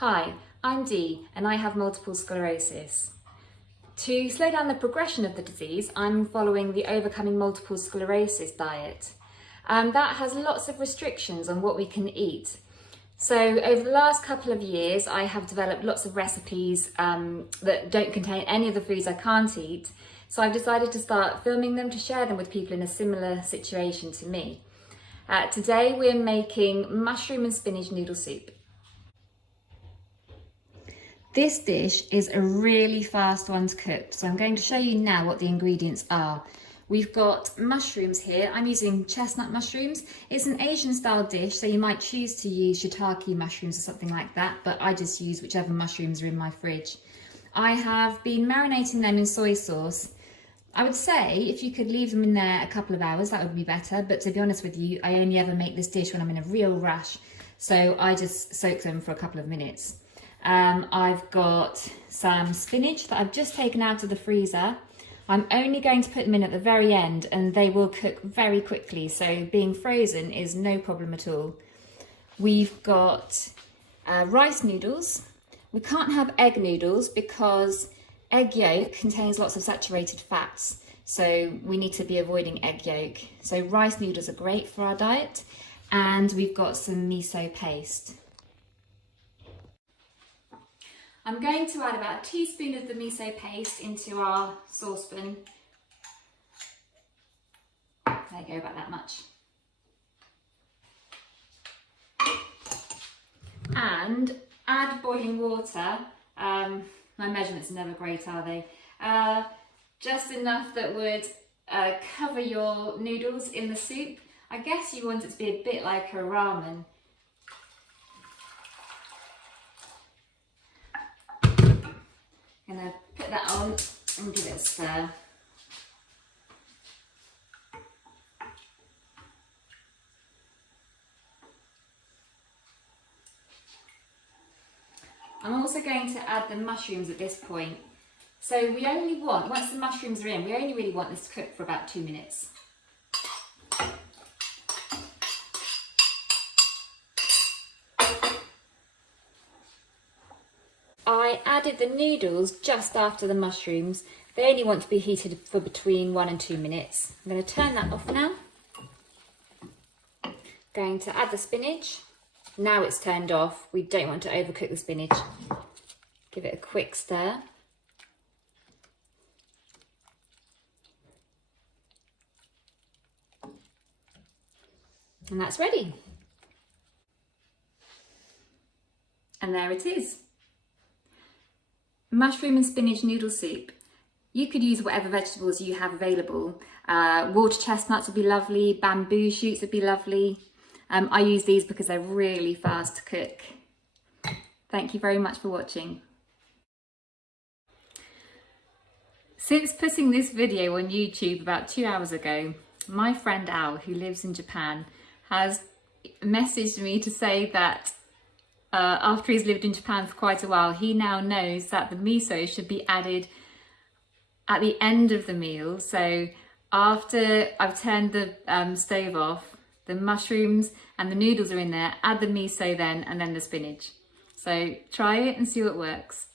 Hi, I'm Dee and I have multiple sclerosis. To slow down the progression of the disease, I'm following the Overcoming Multiple Sclerosis diet. That has lots of restrictions on what we can eat. So over the last couple of years, I have developed lots of recipes that don't contain any of the foods I can't eat. So I've decided to start filming them to share them with people in a similar situation to me. Today we're making mushroom and spinach noodle soup. This dish is a really fast one to cook, so I'm going to show you now what the ingredients are. We've got mushrooms here. I'm using chestnut mushrooms. It's an Asian style dish, so you might choose to use shiitake mushrooms or something like that, but I just use whichever mushrooms are in my fridge. I have been marinating them in soy sauce. I would say if you could leave them in there a couple of hours, that would be better, but to be honest with you, I only ever make this dish when I'm in a real rush, so I just soak them for a couple of minutes. I've got some spinach that I've just taken out of the freezer. I'm only going to put them in at the very end and they will cook very quickly, so being frozen is no problem at all. We've got rice noodles. We can't have egg noodles because egg yolk contains lots of saturated fats, so we need to be avoiding egg yolk. So rice noodles are great for our diet, and we've got some miso paste. I'm going to add about a teaspoon of the miso paste into our saucepan. There you go, about that much. And add boiling water. My measurements are never great, are they? Just enough that would cover your noodles in the soup. I guess you want it to be a bit like a ramen. I'm going to put that on and give it a stir. I'm also going to add the mushrooms at this point. So we only want, once the mushrooms are in, we only really want this to cook for about 2 minutes. I added the noodles just after the mushrooms. They only want to be heated for between 1 and 2 minutes. I'm going to turn that off now. Going to add the spinach. Now it's turned off. We don't want to overcook the spinach. Give it a quick stir. And that's ready. And there it is. Mushroom and spinach noodle soup. You could use whatever vegetables you have available. Water chestnuts would be lovely, bamboo shoots would be lovely. I use these because they're really fast to cook. Thank you very much for watching. Since putting this video on YouTube about 2 hours ago, my friend Al, who lives in Japan, has messaged me to say that after he's lived in Japan for quite a while, he now knows that the miso should be added at the end of the meal. So after I've turned the stove off, the mushrooms and the noodles are in there, add the miso then, and then the spinach. So try it and see what works.